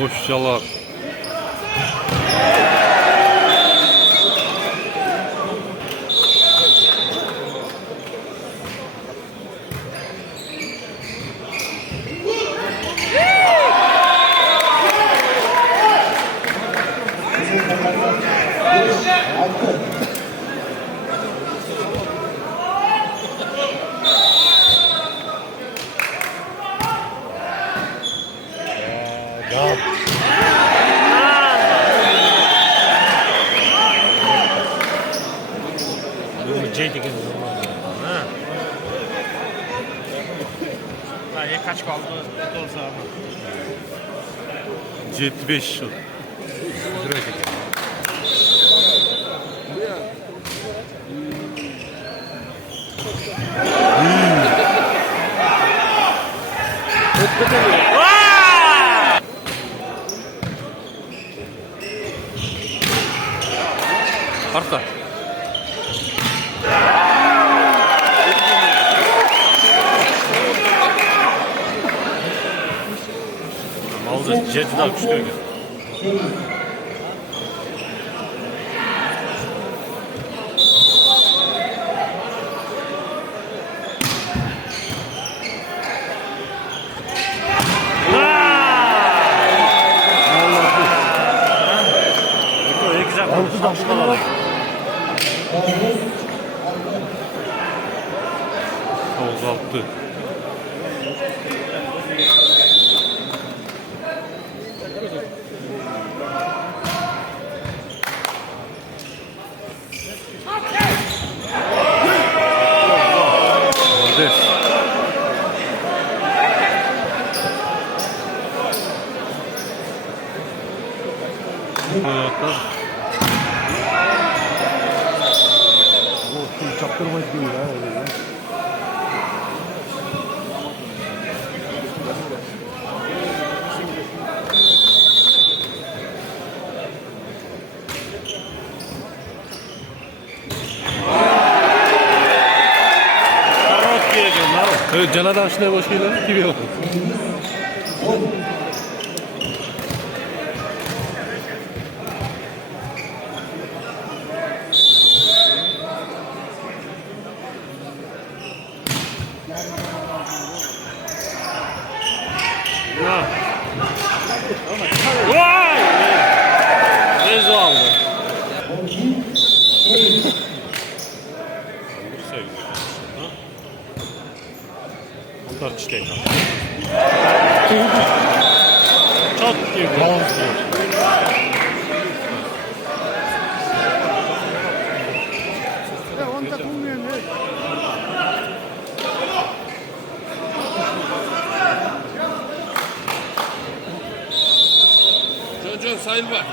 Maşallah. Kaç kaldı? Olsa abi. 75 yıl. Arta. Aldı Jet'den küçük. Azalttı. Çaktırmayız gibi ya. Evet, Canada aşınaya boş geliyor gibi yok. Vay! Rezo aldı. Bunlar çiçek. Çat gibi. Çocuğun sayıl var.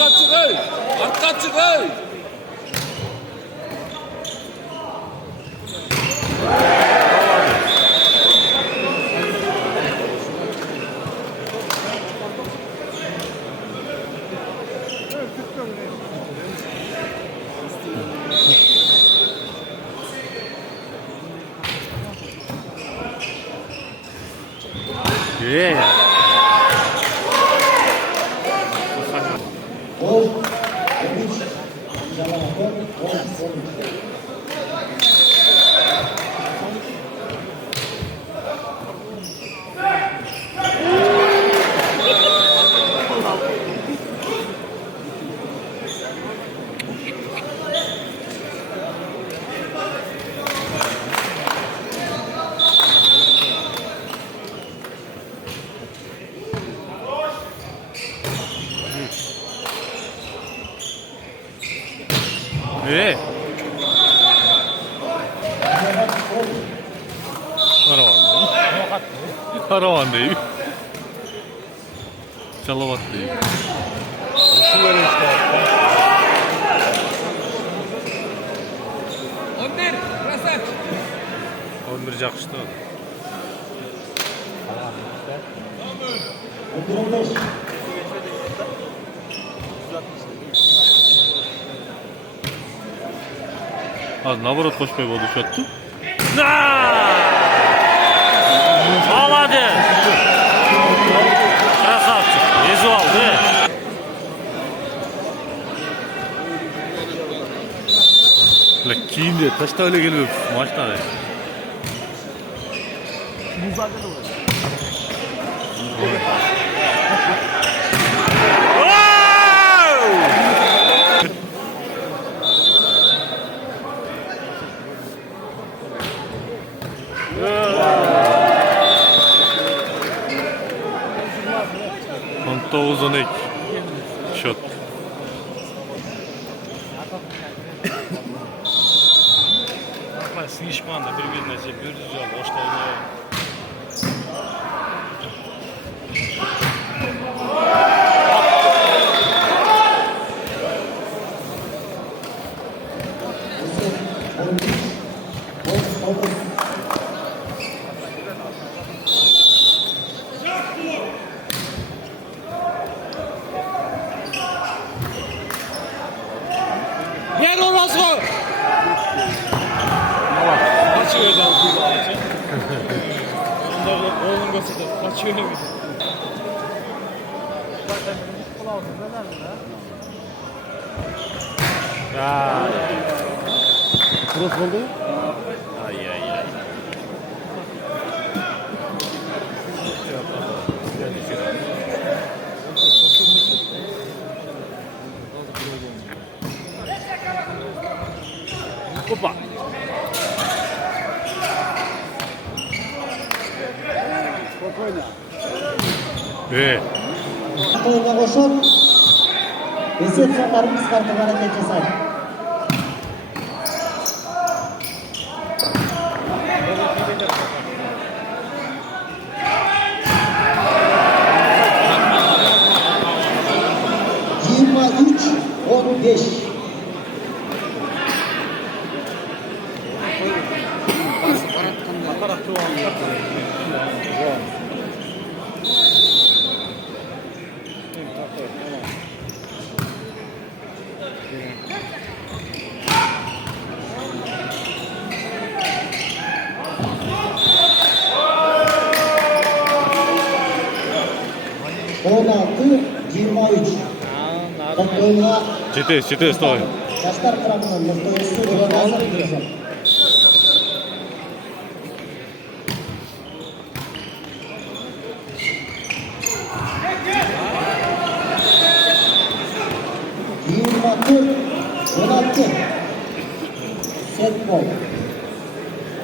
Arka çıkay! Arka çıkay! Yeah. 왜? 하러 왔네. 하러 왔네. 잘라봤대. Ondir, krasavчик. Ondir жақсы. 25. Az naborot koşmay bo'ldi shotdi. Молодец! Красавчик! Визуал, да? La kiyindi, tashta öyle geliyor maçta. To'g'rizonik shot. Sinishmanda bir-birine bir boshlaydi. Ver orası! Kaçıyor da bu ağaçı. Onları oğlum gösterdi. Kaçıyor ne bileyim. Cross oldu. Ay ay ay. Опа! Qo'lga qo'shib, resepsiyalarni qisqartirib harakat jasadi. Yirmi uch, 15. Olti, 23. Qo'lga Chete, stoy. Yoshlar tarafından muhtoyisi Ramazan. Set bol.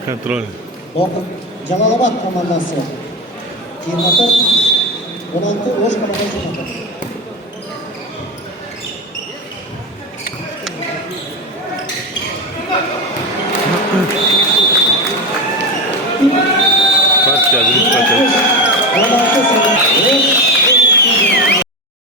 Kontrol. Jalolobod komandasi. 16 O'sh komandasi. Partiya, birinchi partiya. 16